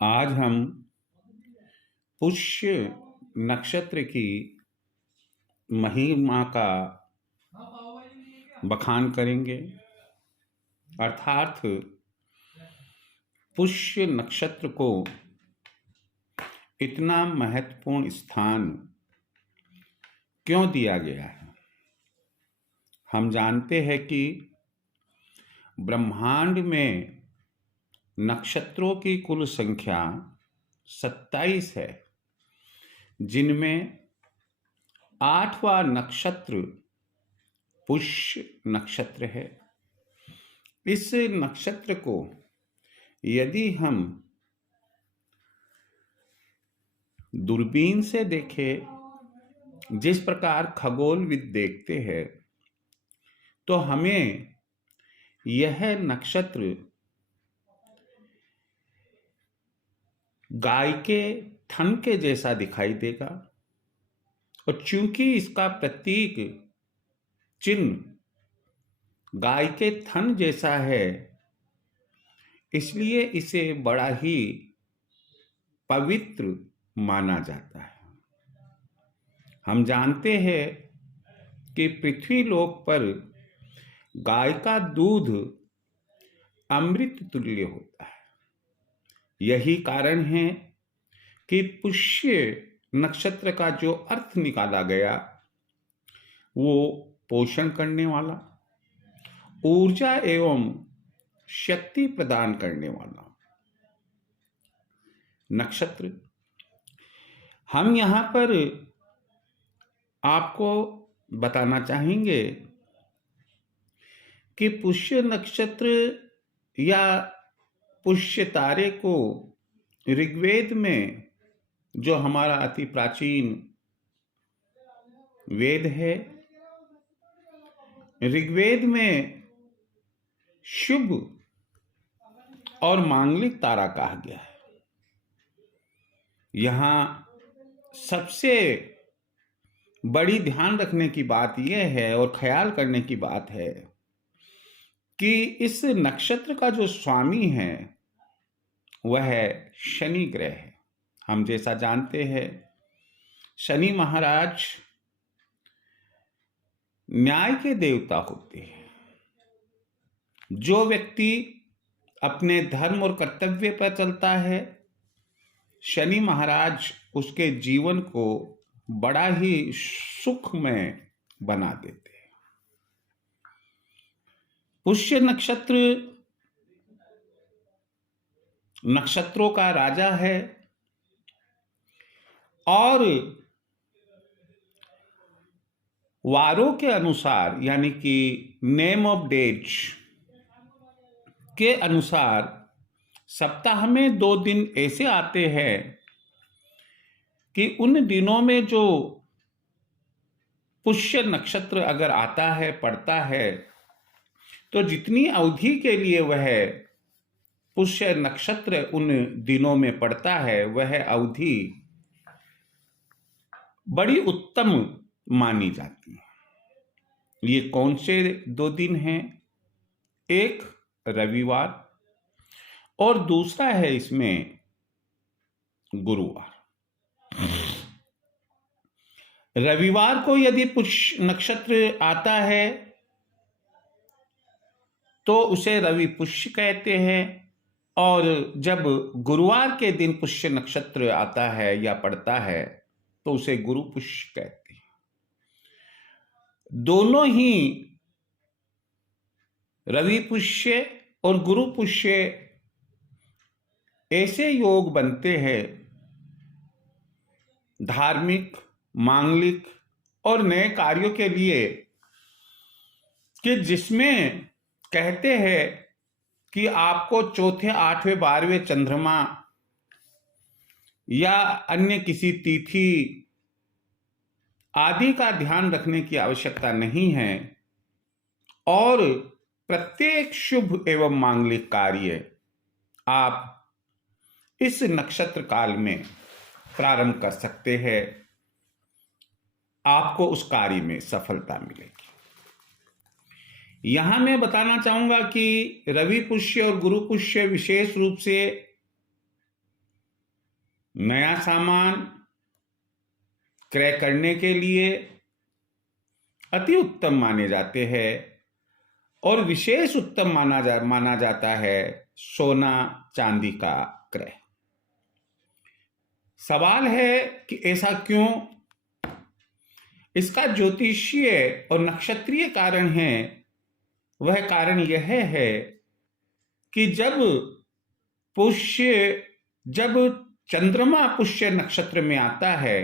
आज हम पुष्य नक्षत्र की महिमा का बखान करेंगे। अर्थात पुष्य नक्षत्र को इतना महत्वपूर्ण स्थान क्यों दिया गया है। हम जानते हैं कि ब्रह्मांड में नक्षत्रों की कुल संख्या 27 है, जिनमें 8वां नक्षत्र पुष्य नक्षत्र है। इस नक्षत्र को यदि हम दूरबीन से देखें, जिस प्रकार खगोलविद देखते हैं, तो हमें यह नक्षत्र गाय के थन के जैसा दिखाई देगा। और चूंकि इसका प्रतीक चिन्ह गाय के थन जैसा है, इसलिए इसे बड़ा ही पवित्र माना जाता है। हम जानते हैं कि पृथ्वी लोक पर गाय का दूध अमृत तुल्य होता है। यही कारण है कि पुष्य नक्षत्र का जो अर्थ निकाला गया, वो पोषण करने वाला, ऊर्जा एवं शक्ति प्रदान करने वाला नक्षत्र। हम यहाँ पर आपको बताना चाहेंगे कि पुष्य नक्षत्र या पुष्य तारे को ऋग्वेद में, जो हमारा अति प्राचीन वेद है, ऋग्वेद में शुभ और मांगलिक तारा कहा गया है। यहां सबसे बड़ी ध्यान रखने की बात यह है और ख्याल करने की बात है कि इस नक्षत्र का जो स्वामी है वह शनि ग्रह है। हम जैसा जानते हैं, शनि महाराज न्याय के देवता होते हैं। जो व्यक्ति अपने धर्म और कर्तव्य पर चलता है, शनि महाराज उसके जीवन को बड़ा ही सुखमय बना देते हैं। पुष्य नक्षत्र नक्षत्रों का राजा है और वारों के अनुसार, यानी कि नेम ऑफ डेज के अनुसार, सप्ताह में 2 दिन ऐसे आते हैं कि उन दिनों में जो पुष्य नक्षत्र अगर आता है, पड़ता है, तो जितनी अवधि के लिए वह पुष्य नक्षत्र उन दिनों में पड़ता है, वह अवधि बड़ी उत्तम मानी जाती है। ये कौन से 2 दिन हैं? एक रविवार और दूसरा है इसमें गुरुवार। रविवार को यदि पुष्य नक्षत्र आता है तो उसे रवि पुष्य कहते हैं, और जब गुरुवार के दिन पुष्य नक्षत्र आता है या पड़ता है तो उसे गुरु पुष्य कहते हैं। दोनों ही रवि पुष्य और गुरु पुष्य ऐसे योग बनते हैं, धार्मिक, मांगलिक और नए कार्यों के लिए, कि जिसमें कहते हैं कि आपको चौथे, 8वें, 12वें चंद्रमा या अन्य किसी तिथि आदि का ध्यान रखने की आवश्यकता नहीं है, और प्रत्येक शुभ एवं मांगलिक कार्य आप इस नक्षत्र काल में प्रारंभ कर सकते हैं। आपको उस कार्य में सफलता मिलेगी। यहां मैं बताना चाहूंगा कि रवि पुष्य और गुरु पुष्य विशेष रूप से नया सामान क्रय करने के लिए अति उत्तम माने जाते हैं और विशेष उत्तम माना जाता है सोना चांदी का क्रय। सवाल है कि ऐसा क्यों? इसका ज्योतिषीय और नक्षत्रीय कारण है। वह कारण यह है कि जब चंद्रमा पुष्य नक्षत्र में आता है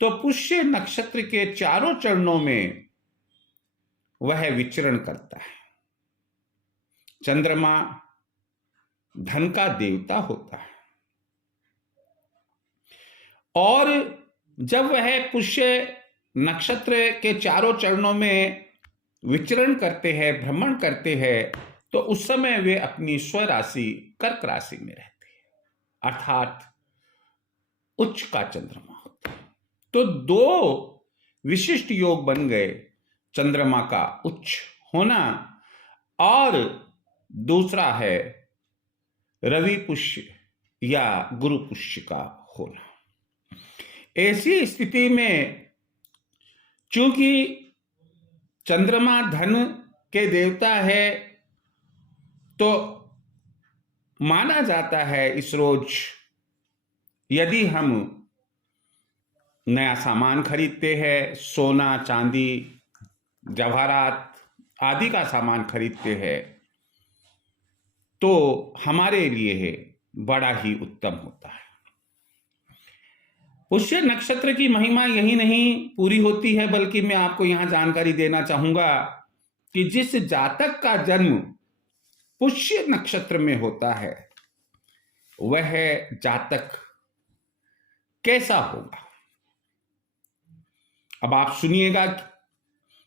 तो पुष्य नक्षत्र के चारों चरणों में वह विचरण करता है। चंद्रमा धन का देवता होता है और जब वह पुष्य नक्षत्र के चारों चरणों में विचरण करते हैं, भ्रमण करते हैं, तो उस समय वे अपनी स्वराशि कर्क राशि में रहते हैं, अर्थात उच्च का चंद्रमा होता है। तो दो विशिष्ट योग बन गए, चंद्रमा का उच्च होना और दूसरा है रवि पुष्य या गुरु पुष्य का होना। ऐसी स्थिति में चूंकि चंद्रमा धन के देवता है तो माना जाता है इस रोज यदि हम नया सामान खरीदते हैं, सोना चांदी जवाहरात आदि का सामान खरीदते हैं, तो हमारे लिए बड़ा ही उत्तम होता है। पुष्य नक्षत्र की महिमा यही नहीं पूरी होती है, बल्कि मैं आपको यहां जानकारी देना चाहूंगा कि जिस जातक का जन्म पुष्य नक्षत्र में होता है वह जातक कैसा होगा। अब आप सुनिएगा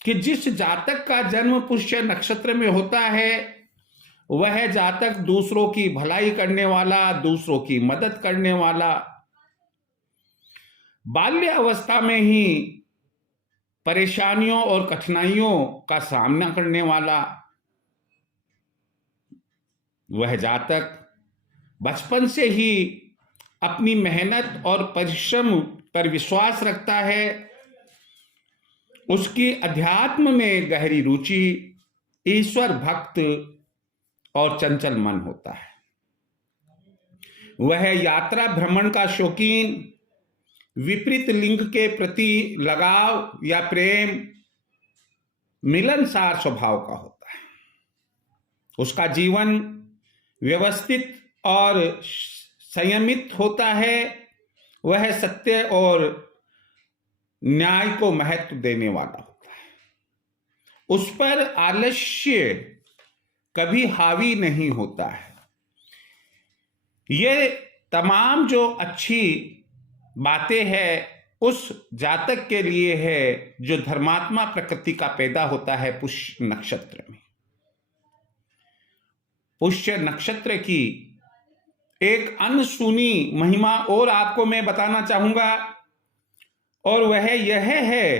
कि जिस जातक का जन्म पुष्य नक्षत्र में होता है वह जातक दूसरों की भलाई करने वाला, दूसरों की मदद करने वाला, बाल्य अवस्था में ही परेशानियों और कठिनाइयों का सामना करने वाला, वह जातक बचपन से ही अपनी मेहनत और परिश्रम पर विश्वास रखता है, उसकी अध्यात्म में गहरी रुचि, ईश्वर भक्त और चंचल मन होता है। वह यात्रा भ्रमण का शौकीन, विपरीत लिंग के प्रति लगाव या प्रेम, मिलनसार स्वभाव का होता है। उसका जीवन व्यवस्थित और संयमित होता है। वह सत्य और न्याय को महत्व देने वाला होता है। उस पर आलस्य कभी हावी नहीं होता है। ये तमाम जो अच्छी बातें हैं उस जातक के लिए है जो धर्मात्मा प्रकृति का पैदा होता है पुष्य नक्षत्र में। पुष्य नक्षत्र की एक अनसुनी महिमा और आपको मैं बताना चाहूंगा, और वह यह है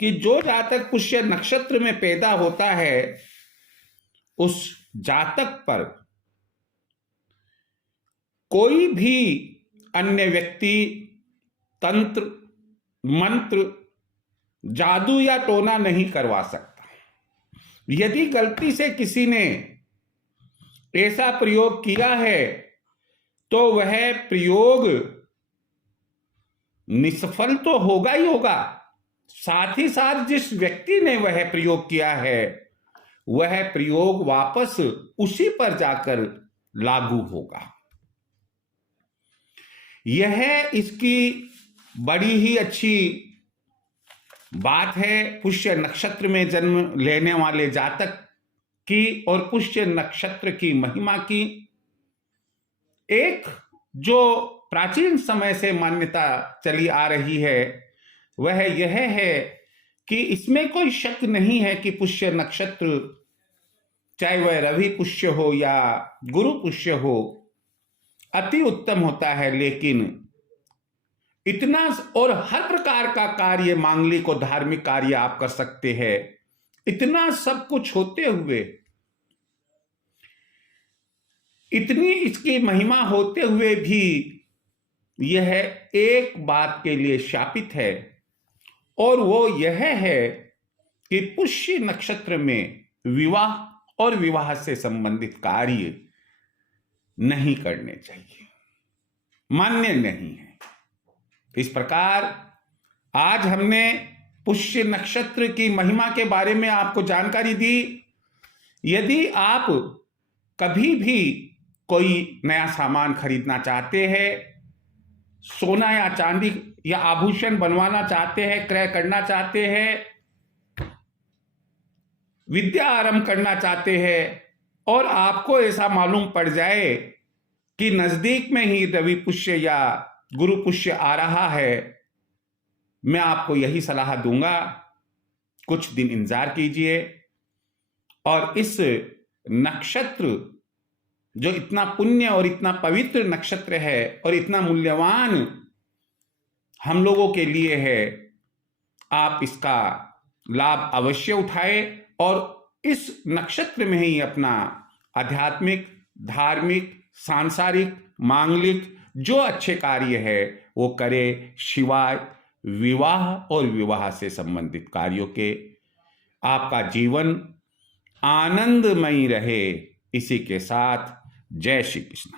कि जो जातक पुष्य नक्षत्र में पैदा होता है उस जातक पर कोई भी अन्य व्यक्ति तंत्र मंत्र जादू या टोना नहीं करवा सकता। यदि गलती से किसी ने ऐसा प्रयोग किया है तो वह प्रयोग निष्फल तो होगा ही होगा, साथ ही साथ जिस व्यक्ति ने वह प्रयोग किया है वह प्रयोग वापस उसी पर जाकर लागू होगा। यह इसकी बड़ी ही अच्छी बात है पुष्य नक्षत्र में जन्म लेने वाले जातक की और पुष्य नक्षत्र की महिमा की। एक जो प्राचीन समय से मान्यता चली आ रही है वह यह है कि इसमें कोई शक नहीं है कि पुष्य नक्षत्र चाहे वह रवि पुष्य हो या गुरु पुष्य हो अति उत्तम होता है, लेकिन इतना और हर प्रकार का कार्य, मांगलिक और धार्मिक कार्य आप कर सकते हैं। इतना सब कुछ होते हुए, इतनी इसकी महिमा होते हुए भी यह एक बात के लिए शापित है, और वो यह है कि पुष्य नक्षत्र में विवाह और विवाह से संबंधित कार्य नहीं करने चाहिए, मान्य नहीं है। इस प्रकार आज हमने पुष्य नक्षत्र की महिमा के बारे में आपको जानकारी दी। यदि आप कभी भी कोई नया सामान खरीदना चाहते हैं, सोना या चांदी या आभूषण बनवाना चाहते हैं, क्रय करना चाहते हैं, विद्या आरंभ करना चाहते हैं, और आपको ऐसा मालूम पड़ जाए कि नजदीक में ही रवि पुष्य या गुरु पुष्य आ रहा है, मैं आपको यही सलाह दूंगा, कुछ दिन इंतजार कीजिए। और इस नक्षत्र जो इतना पुण्य और इतना पवित्र नक्षत्र है और इतना मूल्यवान हम लोगों के लिए है, आप इसका लाभ अवश्य उठाएं और इस नक्षत्र में ही अपना आध्यात्मिक, धार्मिक, सांसारिक, मांगलिक जो अच्छे कार्य है वो करे, शिवाय विवाह और विवाह से संबंधित कार्यों के। आपका जीवन आनंदमयी रहे, इसी के साथ जय श्री कृष्ण।